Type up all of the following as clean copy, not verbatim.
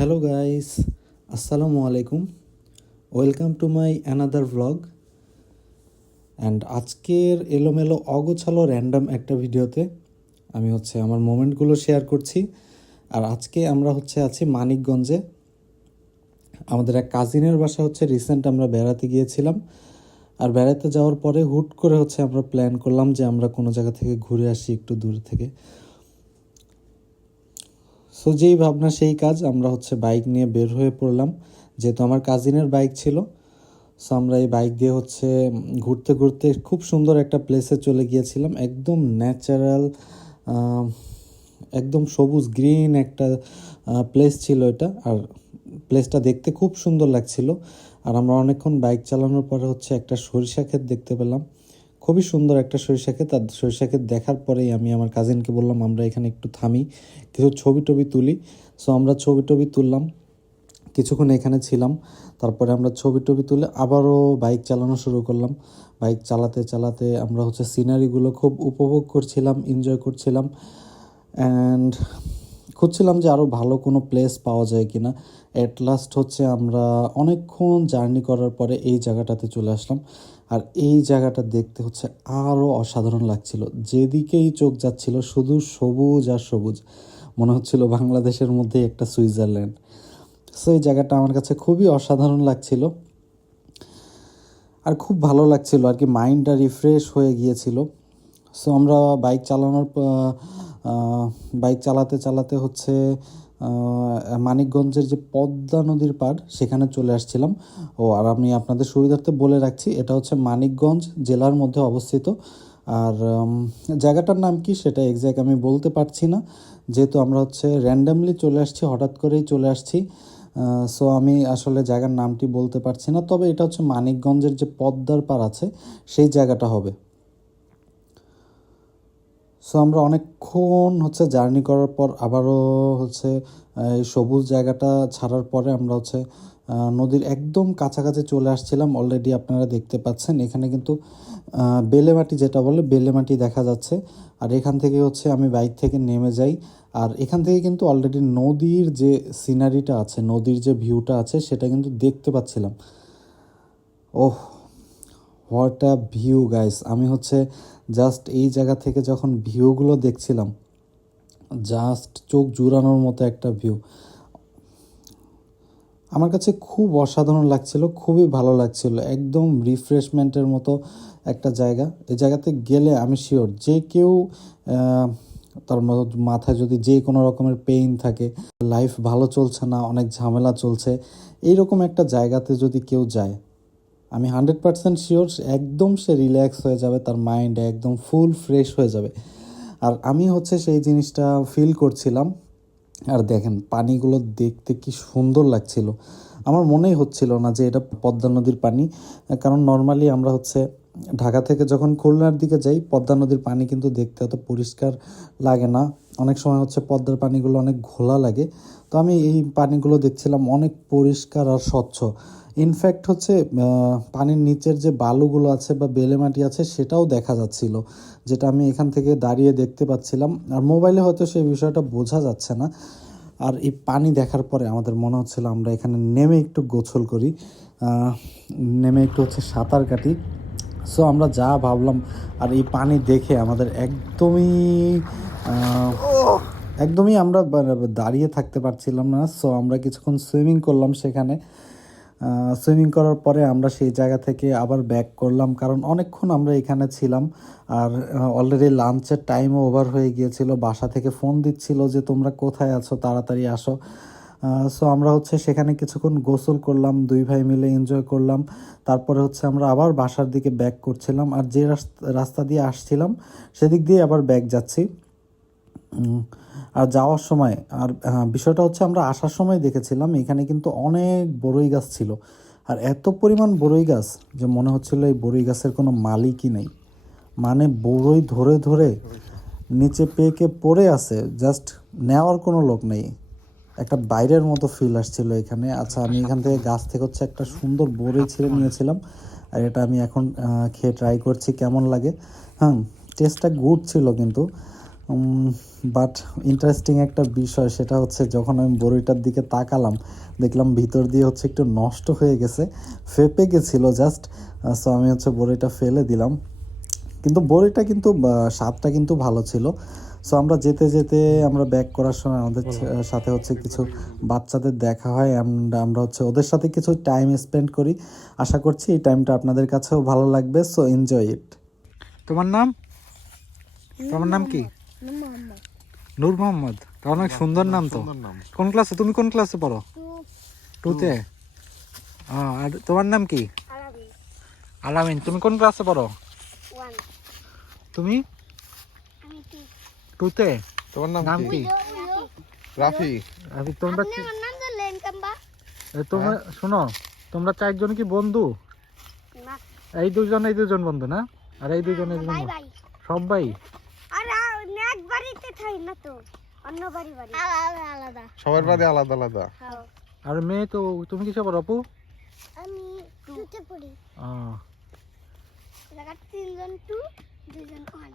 Hello guys, আসসালামু আলাইকুম। Welcome to my another vlog. And আজকের এলোমেলো অগোছালো র্যান্ডম একটা ভিডিওতে আমি আমার মোমেন্টগুলো শেয়ার করছি। আর আজকে আমরা আছি মানিকগঞ্জে। আমাদের এক কাজিনের বাসা রিসেন্ট আমরা বেড়াতে গিয়েছিলাম। আর বেড়াতে যাওয়ার পরে হুট করে আমরা প্ল্যান করলাম যে আমরা কোনো জায়গা থেকে ঘুরে আসি একটু দূর থেকে। সো যেই ভাবনা সেই কাজ, আমরা বাইক নিয়ে বের হয়ে পড়লাম। যেহেতু আমার কাজিনের বাইক ছিল, সো আমরা এই বাইক দিয়ে ঘুরতে ঘুরতে খুব সুন্দর একটা প্লেসে চলে গিয়েছিলাম। একদম ন্যাচারাল, একদম সবুজ গ্রিন একটা প্লেস ছিল এটা। আর প্লেসটা দেখতে খুব সুন্দর লাগছিল। আর আমরা অনেকক্ষণ বাইক চালানোর পরে একটা সরিষা ক্ষেত দেখতে পেলাম, খুবই সুন্দর একটা সরিষা ক্ষেত। আর সরিষা ক্ষেত দেখার পরেই আমি আমার কাজিনকে বললাম আমরা এখানে একটু থামি, কিছু ছবি টবি তুলি। সো আমরা ছবি টবি তুললাম, কিছুক্ষণ এখানে ছিলাম। তারপরে আমরা ছবি টবি তুলে আবারও বাইক চালানো শুরু করলাম। বাইক চালাতে চালাতে আমরা সিনারিগুলো খুব উপভোগ করছিলাম, এনজয় করছিলাম। অ্যান্ড খুঁজছিলাম যে আরও ভালো কোনো প্লেস পাওয়া যায় কি না। অ্যাট লাস্ট আমরা অনেকক্ষণ জার্নি করার পরে এই জায়গাটাতে চলে আসলাম। আর এই জায়গাটা দেখতে আরও অসাধারণ লাগছিল। যেদিকেই চোখ যাচ্ছিল শুধু সবুজ আর সবুজ, মনে হচ্ছিল বাংলাদেশের মধ্যে একটা সুইজারল্যান্ড। সো এই জায়গাটা আমার কাছে খুবই অসাধারণ লাগছিল আর খুব ভালো লাগছিল আর কি, মাইন্ডটা রিফ্রেশ হয়ে গিয়েছিল। সো আমরা বাইক চালাতে চালাতে মানিকগঞ্জের যে পদ্মা নদীর পাড় সেখানে চলে আসছিলাম। আর আমি আপনাদের সুবিধার্থে বলে রাখছি, এটা মানিকগঞ্জ জেলার মধ্যে অবস্থিত। আর জায়গাটার নাম কি সেটা এক্স্যাক্ট আমি বলতে পারছি না, যেহেতু আমরা র্যান্ডামলি চলে আসছি, হঠাৎ করেই চলে আসছি। সো আমি আসলে জায়গার নামটি বলতে পারছি না, তবে এটা মানিকগঞ্জের যে পদ্মার পাড় আছে সেই জায়গাটা হবে। সো আমরা অনেকক্ষণ জার্নি করার পর আবারও এই সবুজ জায়গাটা ছাড়ার পরে আমরা নদীর একদম কাছাকাছি চলে আসছিলাম। অলরেডি আপনারা দেখতে পাচ্ছেন এখানে কিন্তু বেলে মাটি, যেটা বলে বেলে মাটি দেখা যাচ্ছে। আর এখান থেকে আমি বাইক থেকে নেমে যাই। আর এখান থেকে কিন্তু অলরেডি নদীর যে সিনারিটা আছে, নদীর যে ভিউটা আছে সেটা কিন্তু দেখতে পাচ্ছিলাম। ওহ, হোয়াট আ ভিউ গাইস! আমি জাস্ট এই জায়গা থেকে যখন ভিউগুলো দেখছিলাম, জাস্ট চোখ জুড়ানোর মতো একটা ভিউ। আমার কাছে খুব অসাধারণ লাগছিল, খুবই ভালো লাগছিল, একদম রিফ্রেশমেন্টের মতো একটা জায়গা। এই জায়গাতে গেলে আমি শিওর যে কেউ তার মাথায় যদি যে কোনো রকমের পেইন থাকে, লাইফ ভালো চলছে না, অনেক ঝামেলা চলছে, এইরকম একটা জায়গাতে যদি কেউ যায়, আমি 100% শিওর একদম সে রিল্যাক্স হয়ে যাবে, তার মাইন্ড একদম ফুল ফ্রেশ হয়ে যাবে। আর আমি সেই জিনিসটা ফিল করছিলাম। আর দেখেন পানিগুলো দেখতে কি সুন্দর লাগছিল। আমার মনেই হচ্ছিল না যে এটা পদ্মা নদীর পানি, কারণ নর্মালি আমরা ঢাকা থেকে যখন খুলনার দিকে যাই, পদ্মা নদীর পানি কিন্তু দেখতে অত পরিষ্কার লাগে না। অনেক সময় পদ্মার পানিগুলো অনেক ঘোলা লাগে। তো আমি এই পানিগুলো দেখছিলাম অনেক পরিষ্কার আর স্বচ্ছ। ইনফ্যাক্ট পানির নিচের যে বালুগুলো আছে বা বেলে মাটি আছে সেটাও দেখা যাচ্ছিল, যেটা আমি এখান থেকে দাঁড়িয়ে দেখতে পাচ্ছিলাম। আর মোবাইলে হয়তো সেই বিষয়টা বোঝা যাচ্ছে না। আর এই পানি দেখার পরে আমাদের মনে হচ্ছিল আমরা এখানে নেমে একটু গোসল করি, নেমে একটু সাঁতার কাটি। সো আমরা যা ভাবলাম, আর এই পানি দেখে আমাদের একদমই আমরা দাঁড়িয়ে থাকতে পারছিলাম না। সো আমরা কিছুক্ষণ সুইমিং করলাম সেখানে। সুইমিং করার পরে আমরা সেই জায়গা থেকে আবার ব্যাক করলাম, কারণ অনেকক্ষণ আমরা এখানে ছিলাম। আর অলরেডি লাঞ্চের টাইমও ওভার হয়ে গিয়েছিল। বাসা থেকে ফোন দিচ্ছিল যে তোমরা কোথায় আছো, তাড়াতাড়ি আসো। সো আমরা সেখানে কিছুক্ষণ গোসল করলাম, দুই ভাই মিলে এনজয় করলাম। তারপরে আমরা আবার বাসার দিকে ব্যাক করছিলাম। আর যে রাস্তা দিয়ে আসছিলাম সেদিক দিয়ে আবার ব্যাক যাচ্ছি। আর যাওয়ার সময় বিষয়টা আমরা আসার সময় দেখেছিলাম এখানে কিন্তু অনেক বড়ই গাছ ছিল। আর এত পরিমাণ বড়ই গাছ যে মনে হচ্ছিল এই বড়ই গাছের কোনো মালিকই নেই। মানে বড়ই ধরে ধরে নিচে পেকে পড়ে আছে, জাস্ট নেওয়ার কোনো লোক নেই। একটা বাইরের মতো ফিল আসছিল এখানে। আচ্ছা, আমি এখান থেকে গাছ থেকে একটা সুন্দর বড়ই ছিঁড়ে নিয়েছিলাম। আর এটা আমি এখন খেয়ে ট্রাই করছি কেমন লাগে। টেস্টটা গুড ছিল, কিন্তু বাট ইন্টারেস্টিং একটা বিষয় সেটা হচ্ছে যখন আমি বড়িটার দিকে তাকালাম দেখলাম ভিতর দিয়ে হচ্ছে একটু নষ্ট হয়ে গেছে, ফেপে গেছিলো জাস্ট। সো আমি হচ্ছে বড়িটা ফেলে দিলাম, কিন্তু বড়িটা কিন্তু স্বাদটা কিন্তু ভালো ছিল। সো আমরা যেতে যেতে আমরা ব্যাক করার সময় আমাদের সাথে হচ্ছে কিছু বাচ্চাদের দেখা হয়, আমরা হচ্ছে ওদের সাথে কিছু টাইম স্পেন্ড করি। আশা করছি এই টাইমটা আপনাদের কাছেও ভালো লাগবে। So enjoy it. তোমার নাম? তোমার নাম কি? নূর মোহাম্মদ। তার অনেক সুন্দর নাম তো। কোন ক্লাসে, তুমি কোন ক্লাসে পড়ো? 2-তে। আর তোমার নাম কি? আলামিন। তুমি কোন ক্লাসে পড়ো? তুমি 2-তে। তোমার নাম নাম কি? রাফি। তোমরা তোমরা শোনো, তোমরা 4 জন কি বন্ধু? এই দুজন বন্ধু না? আর এই দুজন সব ভাই? সবার বাড়ি আলাদা আলাদা। আর মেয়ে তো, তুমি কিসে পড়ো আপু? আমি 2তে পড়ি। তিনজন 2, দুইজন 1।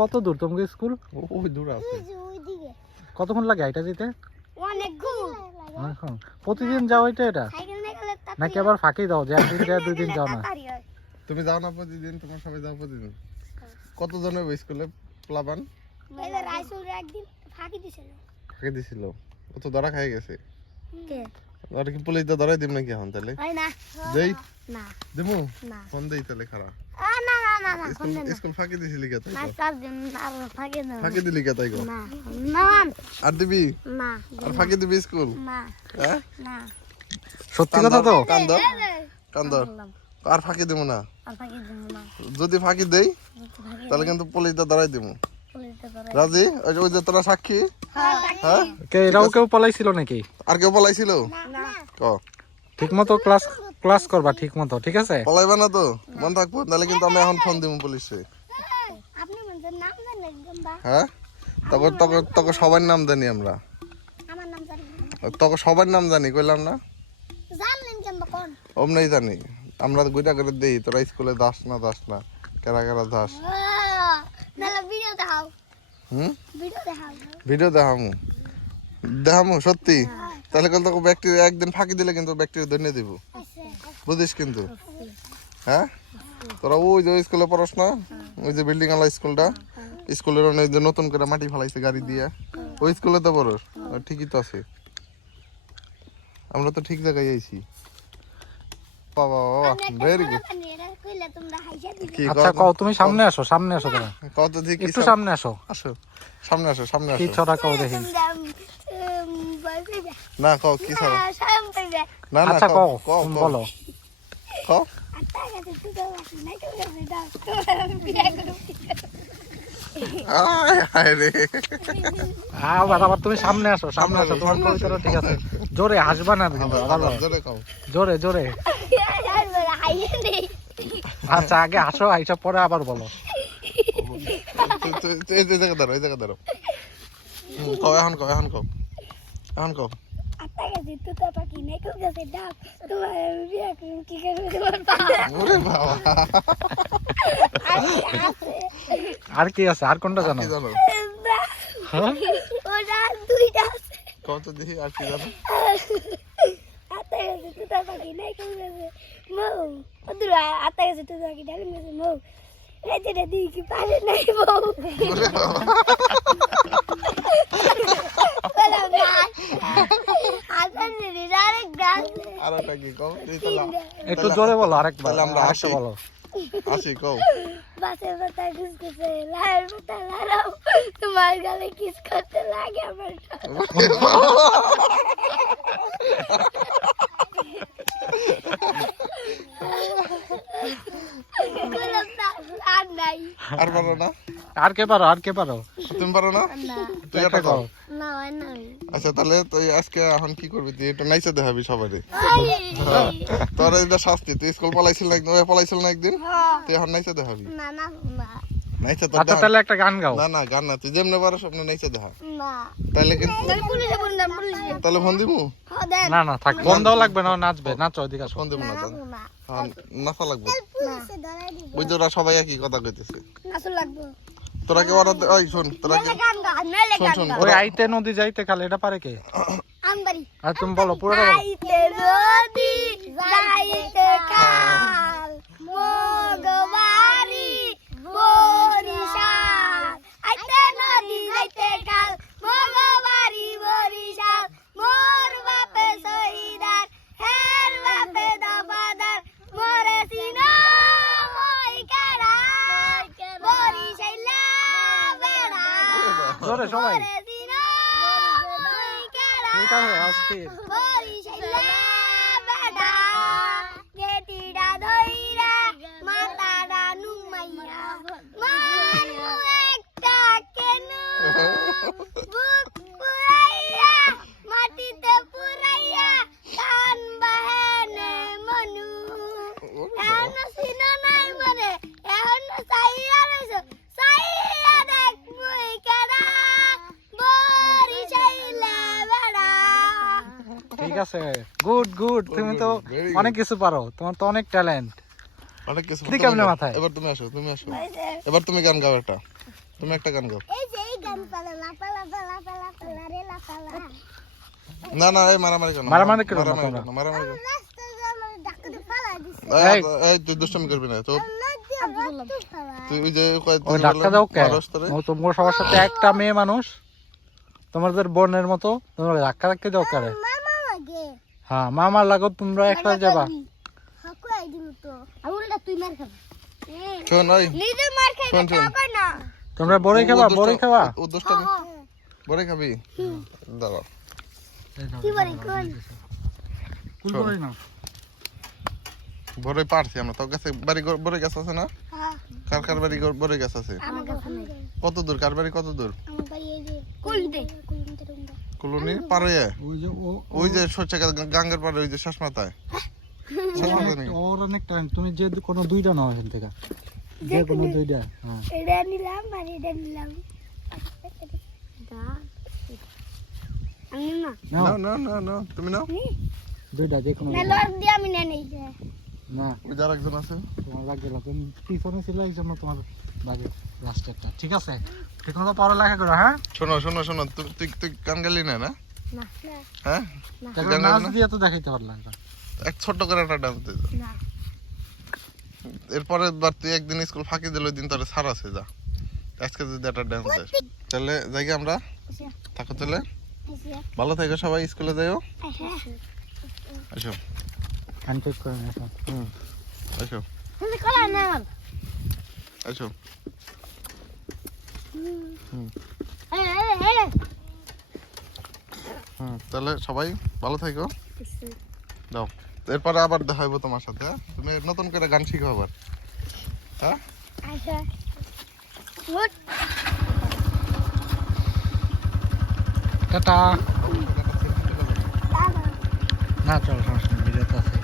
কত দূর তোমাকে স্কুল? ওই দূর আছে। ওইদিকে কতক্ষণ লাগে এটা যেতে? অনেক ঘুম। প্রতিদিন যাও এটা? সাইকেল নিয়ে গেলে নাকি আবার ফাঁকি দাও যে একদিন যা 2 দিন যাও না? তুমি যাও না প্রতিদিন? তোমার সবাই যাও প্রতিদিন? কতজনের স্কুলে প্লাবান? এবার রাইসুল একদিন ফাঁকি দিছিল। ফাঁকি দিছিল? ও তো ধরা খাই গেছে। কে? আর কি পুলিশ দা ধরাই দিম নাকি এখন তাহলে? না। দেই? না। দেমু? না। ফোন দেই তাহলে খারাপ। না। স্কুল ফাঁকি দিছিলি কে তাই? না তার দিন আর ফাঁকি না। ফাঁকি দিলি কে তাই গো? না। না। আর দিবি? না। আর ফাঁকি দিবি স্কুল? না। হ্যাঁ? না। সত্যি কথা তো? কান্দর। আর ফাঁকি দেবো না। আর ফাঁকি দিব না। যদি ফাঁকি দেই তাহলে কিন্তু পুলিশ দা ধরাই দেবো। পুলিশে ধরে। রাজি? ওই যে তোরা সাক্ষী? হ্যাঁ? এরাও কেউ পলাইছিল নাকি? আর কেউ পলাইছিল? না। ক ঠিক মতো ক্লাস করবা ঠিক মতো, ঠিক আছে? পলাইবা না তো? মন থাকবো তাহলে কিন্তু আমি এখন ফোন দিব পুলিশে। আপনি মনের নাম জানেন গম্বা? হ্যাঁ? তোকে সবার নাম জানি আমরা। আমার নাম জানেন? তোকে সবার নাম জানি কইলাম না? জানলেন গম্বা কোন? অমনেই জানি। আমরা গুইটা করে দেই তোরা স্কুলে যাস না কেরা কেরা যাস। নালা ভিডিও দেখাও। ভিডিও ভিডিও দেখাও। দেখামু সত্যি? তাহলে কল তোকে ব্যাকটেরিয়া একদিন ফাঁকি দিলে কিন্তু ব্যাকটেরিয়া ধরে দিব। বুঝিস কিন্তু? হ্যাঁ? তোরা ওই যে স্কুলে পড়াস না, ওই যে বিল্ডিং আলা স্কুলটা, স্কুলের অনেক যে নতুন করে মাটি ফালাইছে গাড়ি দিয়ে, ওই স্কুলে তো পড়স? ঠিকই তো আছে। আমরা তো ঠিক জায়গায় আইছি। বাবা ভেরি গুড। কইলে তোমরা হাইসা দিবে। কি আচ্ছা কও, তুমি সামনে আসো তোমরা। কত দেখি একটু সামনে আসো। আসো সামনে কি আসো। ছড়া কও দেখি। না কও কি ছাড়া? সাম পাইবে। না না আচ্ছা কও কও, তুমি বলো। কও আটা গেছে তুই তো নাই তো গেছে দাও। তোরা বিয়া করো। আয় রে। আবার তুমি সামনে আসো তোমার কবিতাটা ঠিক আছে। জোরে হাসবা না কিন্তু, ভালো জোরে কও। জোরে। হাইয়া নেই। আচ্ছা আগে হাসো, আইসা পরে আবার বলো। এই জায়গা ধরো। কও এখন কও। আটা গেছে তুই তো পাকি নাই তো গেছে দাও। তোমার বিয়া করো কি করবে তোমার? ওরে বাবা। আর কি আছে? আর কোনটা জানো? কি জানো? হ্যাঁ? ওরা দুইটা আছে। কত দেখি আর কি জানো? আটা গেছে তুই তো পাকি নাই তো গেছে মৌ। ওদের আটা গেছে তুই তো পাকি ডালে গেছে মৌ। এই যে দিই কি পারে নাই মৌ। ওরে বাবা। বলা না। আটা নে ডাইরেক্ট গাল। আর একটা কি কও? এই তাহলে একটু জোরে বলো আরেকবার। তাহলে আমরা আরেকটা আসি। বলো। আসি কও। বাসের পাতা ঘুরতেছে লাইয়ের পাতা লাড়াও তোমার গালে কিস করতে লাগে আমার আর নাই আর পারো না? আর কে পারো? তুমি পারো না? না তুই এটা কও। না হয় না আচ্ছা তাহলে তুই আজকে এখন কি করবি? তুই এটা নাইচে দেখাবি সবাইরে। তোর এটা শাস্তি। তুই স্কুল পালাইছিল না একদিন? তুই এখন নাইচে দেখাবি। না না না নাইচে তোর আচ্ছা তাহলে একটা গান গাও। না গান না, তুই যেমনে পারো স্বপ্ন নাইচে দেখা। না তাহলে কিন্তু পুলিশে ফোন দাম পুলিশে তাহলে ফোন দিমু? দেন না থাক, বন্ধ লাগবে না, নাচবে, নাচো ওদিকে আসো। ফোন দিমু না তাহলে। না হ্যাঁ নাচা লাগবে। পুলিশে ধরাই দিব ওই যে ওরা সবাই একই কথা কইতেছে। নাচু লাগবো তোরা কি ওরা ওই শোন তোরা কি গান গা নালে গান শোন, গা ওই আইতে নদী যাইতে খালে এটা পারে কে? আমবাড়ি আর তুমি বলো পুরোটা বলো। যাইতে নদী যাইতে কাল মগবাড়ি বরিশাল আইতে নদী যাইতে কাল মগবাড়ি বরিশাল মোর বাপে শহীদার হের বাপে দাবাদার মোরে সিনা মই কারা বরিশাইলা বেড়া জোরে সবাই। মোরে সিনা মই কারা ঠিক আছে অস্থির। বরিশাইলা বেড়া গেটিডা ধইরা মাথাডা নুমাইয়া মানু একটা কেন বুক পুরাইয়া মাটিতে পুরাইয়া কান বাহেনে মনু এখন সিনা নাই মরে এখন চাইয়া রইছো চাইয়া দেখ মুই কেডা বরিশাইলা বেড়া ঠিক আছে, গুড গুড। তুমি তো Very good. অনেক কিছু পারো, তোমার তো অনেক ট্যালেন্ট। অনেক কিছু ঠিক কেমনে মাথায়? এবার তুমি আসো এবার তুমি গান গাও একটা, তুমি একটা গান গাও। এই যে এই গান পালা লাপা লাপা লাপা লাপা রে লাপা লা না না এই মারামারি কেন মারামারি কেন না তোমরা? মারামারি কেন? রাস্তা জানো ডাকতে ফালা দিছে এই, এই তুই দুষ্টামি করবি না তো আব্দুল্লাহ ফালা তুই ওই যে ওই ডাক্তার দাও কে? মারস তোরে। ও তোমার সবার সাথে একটা মেয়ে মানুষ, তোমাদের বোনের মতো, তোমরা ধাক্কা ধাক্কা দাও কারে? মামা লাগে হ্যাঁ মামার লাগো, তোমরা একটা যাবা। হাকু আই দিমু তো আমুলটা তুই মার খাবি শোন ওই নিজে মার খাইবে শোন, শোন। তা না তোমরা বড়ই খাবা, বড়ই খাবা। ও দুষ্টামি বড় খাবি দাঁড়া কি বলি কোন কুল বড়ই না। বড় পারছি আমরা তো গাছে বাড়ি বড় গাছ আছে না? হ্যাঁ কার কার বাড়ি বড় গাছ আছে? আমার কাছে নাই কত দূর কার বাড়ি কত দূর? আমার বাড়ি এই যে কুলতে রুমটা কলোনি পারে ওই যে ওই যে সরষে গাঙ্গের পারে ওই যে শ্বাসমাথায় শ্বাসমাথায় নাকি? ওর অনেক টাইম, তুমি যে কোনো দুইটা নাও এখান থেকে, যে কোনো দুইটা। হ্যাঁ এটা নিলাম আর এটা নিলাম দা আমি না নাও, না না না না তুমি নাও। দুইটা যে কোনো না লর দিয়ে আমি নেই না। ওই যার একজন আছে তোমার লাগে না, তুমি পিছনে ছিল এই জন্য তোমার লাগে লাস্ট একটা। ঠিক আছে, ঠিক মতো পড়ালেখা করো। হ্যাঁ শোনো শোনো শোনো তুই তুই গান গালি না না না হ্যাঁ তাহলে গান নাচ গাবি না? দিয়ে তো দেখাইতে পারলাম না। এক ছোট্ট করে একটা ডান্স দে যা। না এরপরে বার তুই একদিন স্কুল ফাঁকি দিল ওই দিন তোর সার আছে যা আজকে যদি একটা ডান্স দেয় তাহলে যাই আমরা থাকো তাহলে ভালো থেকো সবাই স্কুলে যাইও আসো হ্যান্ডশেক করে নিও। হুম আসো তুমি কলা না আসো এই এই হুম তাহলে সবাই ভালো থেকো দাও এরপরে আবার দেখা হইব তোমার সাথে হ্যাঁ? তুমি নতুন করে গান শিখো আবার হ্যাঁ আচ্ছা গুড টাটা। না চল সমস্যা নেই, ভিডিও তো আছে।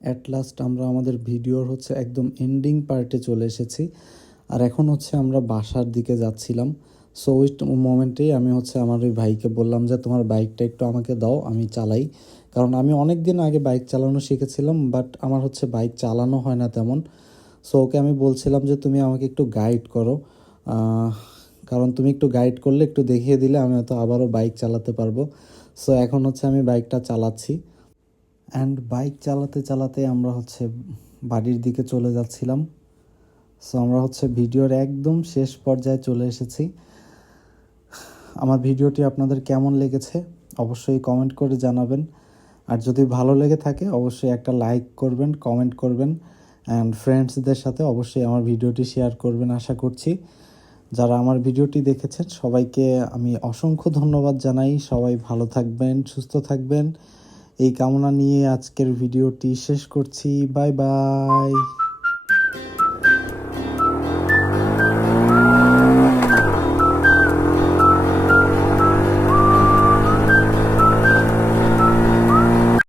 অ্যাট লাস্ট আমরা আমাদের ভিডিওর হচ্ছে একদম এন্ডিং পার্টে চলে এসেছি। আর এখন হচ্ছে আমরা বাসার দিকে যাচ্ছিলাম। সো ওই মোমেন্টেই আমি হচ্ছে আমার ওই ভাইকে বললাম যে তোমার বাইকটা একটু আমাকে দাও, আমি চালাই। কারণ আমি অনেক দিন আগে বাইক চালানো শিখেছিলাম, বাট আমার হচ্ছে বাইক চালানো হয় না তেমন। সো ওকে আমি বলছিলাম যে তুমি আমাকে একটু গাইড করো, কারণ তুমি একটু গাইড করলে, একটু দেখিয়ে দিলে আমি হয়তো আবারও বাইক চালাতে পারবো। সো এখন হচ্ছে আমি বাইকটা চালাচ্ছি। অ্যান্ড বাইক চালাতে চালাতে আমরা হচ্ছে বাড়ির দিকে চলে যাচ্ছিলাম। সো আমরা হচ্ছে ভিডিওর একদম শেষ পর্যায়ে চলে এসেছি। আমার ভিডিওটি আপনাদের কেমন লেগেছে অবশ্যই কমেন্ট করে জানাবেন। আর যদি ভালো লেগে থাকে অবশ্যই একটা লাইক করবেন, কমেন্ট করবেন, অ্যান্ড ফ্রেন্ডসদের সাথে অবশ্যই আমার ভিডিওটি শেয়ার করবেন আশা করছি। যারা আমার ভিডিওটি দেখেছেন সবাইকে আমি অসংখ্য ধন্যবাদ জানাই। সবাই ভালো থাকবেন, সুস্থ থাকবেন, এই কামনা নিয়ে আজকের ভিডিওটি শেষ করছি। Bye bye.